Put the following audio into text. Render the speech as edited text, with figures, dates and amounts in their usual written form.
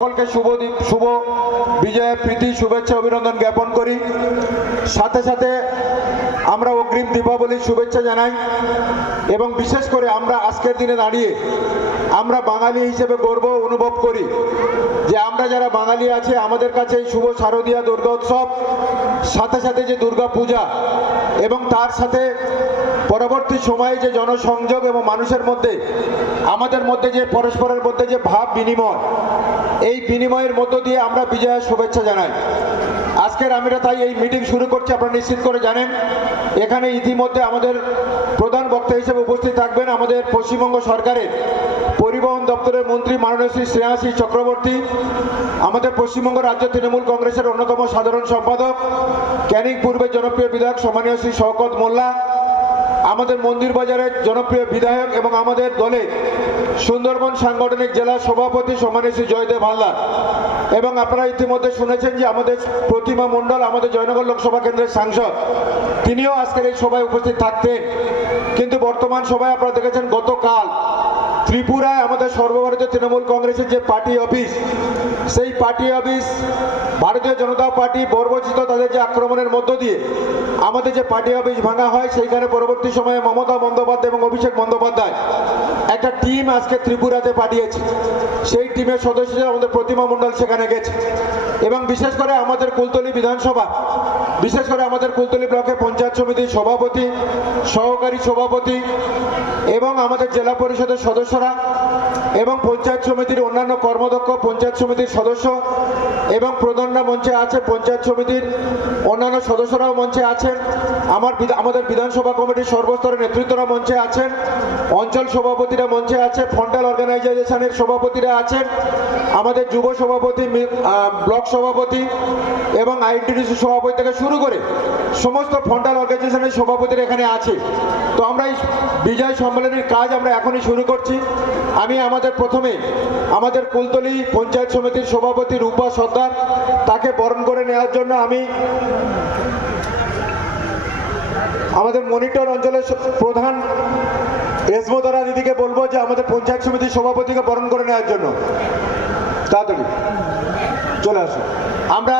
সকলকে শুভ বিজয় প্রীতি শুভেচ্ছা অভিনন্দন জ্ঞাপন করি। সাথে সাথে আমরা অগ্রিম দীপাবলির শুভেচ্ছা জানাই এবং বিশেষ করে আমরা আজকের দিনে দাঁড়িয়ে আমরা বাঙালি হিসেবে গর্ব অনুভব করি যে আমরা যারা বাঙালি আছে আমাদের কাছে এই শুভ শারদীয়া দুর্গা উৎসব, সাথে সাথে যে দুর্গা পূজা এবং তার সাথে পরবর্তী সময়ে যে জনসংযোগ এবং মানুষের মধ্যে আমাদের মধ্যে যে পরস্পরের মধ্যে যে ভাব বিনিময়, এই বিনিময়ের মধ্য দিয়ে আমরা বিজয়ের শুভেচ্ছা জানাই। আজকের আমরা তাই এই মিটিং শুরু করছি। আপনারা নিশ্চিত করে জানেন এখানে ইতিমধ্যে আমাদের প্রধান বক্তা হিসেবে উপস্থিত থাকবেন আমাদের পশ্চিমবঙ্গ সরকারের পরিবহন দপ্তরের মন্ত্রী মাননীয় শ্রী স্নেহাশিস চক্রবর্তী, আমাদের পশ্চিমবঙ্গ রাজ্য তৃণমূল কংগ্রেসের অন্যতম সাধারণ সম্পাদক ক্যানিং পূর্বের জনপ্রিয় বিধায়ক সম্মানীয় শ্রী শওকত মোল্লা, আমাদের মন্দির বাজারের জনপ্রিয় বিধায়ক এবং আমাদের দলে সুন্দরবন সাংগঠনিক জেলা সভাপতি সম্মানীয় শ্রী জয়দেব হালদার, এবং আপনারা ইতিমধ্যে শুনেছেন যে আমাদের প্রতিমা মণ্ডল আমাদের জয়নগর লোকসভা কেন্দ্রের সাংসদ, তিনিও আজকের এই সভায় উপস্থিত থাকতেন। কিন্তু বর্তমান সভায় আপনারা দেখেছেন গতকাল ত্রিপুরায় আমাদের সর্বভারতীয় তৃণমূল কংগ্রেসের যে পার্টি অফিস, সেই পার্টি অফিস ভারতীয় জনতা পার্টি বর্বরচিত তাদের যে আক্রমণের মধ্য দিয়ে আমাদের যে পার্টি অফিস ভাঙা হয়, সেইখানে পরবর্তী সময়ে মমতা বন্দ্যোপাধ্যায় এবং অভিষেক বন্দ্যোপাধ্যায় একটা টিম আজকে ত্রিপুরাতে পাঠিয়েছে। সেই টিমের সদস্যরা আমাদের প্রতিমা মণ্ডল সেখানে গেছে এবং বিশেষ করে আমাদের কুলতলি বিধানসভা, বিশেষ করে আমাদের কুলতলি ব্লকে পঞ্চায়েত সমিতির সভাপতি, সহকারী সভাপতি এবং আমাদের জেলা পরিষদের সদস্যরা এবং পঞ্চায়েত সমিতির অন্যান্য কর্মদক্ষ পঞ্চায়েত সমিতির সদস্য এবং প্রধানরা মঞ্চে আছে, পঞ্চায়েত সমিতির অন্যান্য সদস্যরাও মঞ্চে আছেন, আমাদের বিধানসভা কমিটির সর্বস্তরের নেতৃত্বরা মঞ্চে আছেন, অঞ্চল সভাপতিরা মঞ্চে আছে, ফ্রন্টাল অর্গানাইজেশনের সভাপতিরা আছেন, আমাদের যুব সভাপতি, ব্লক সভাপতি এবং আইএনটিডিসি সভাপতি থেকে শুরু করে সমস্ত ফ্রন্টাল অর্গানাইজেশনের সভাপতিরা এখানে আছে। তো আমরা এই বিজয় সম্মেলনের কাজ আমরা এখনই শুরু করছি। আমি প্রথমে আমাদের কুলতলি পঞ্চায়েত সমিতির সভাপতি রূপা সর্দার, তাকে বরণ করে নেওয়ার জন্য আমি আমাদের মনিটর অঞ্চলের প্রধান রেশমোদারা দিদিকে বলবো যে আমাদের পঞ্চায়েত সমিতির সভাপতিকে বরণ করে নেওয়ার জন্য তাড়াতাড়ি চলে আসুন। আমরা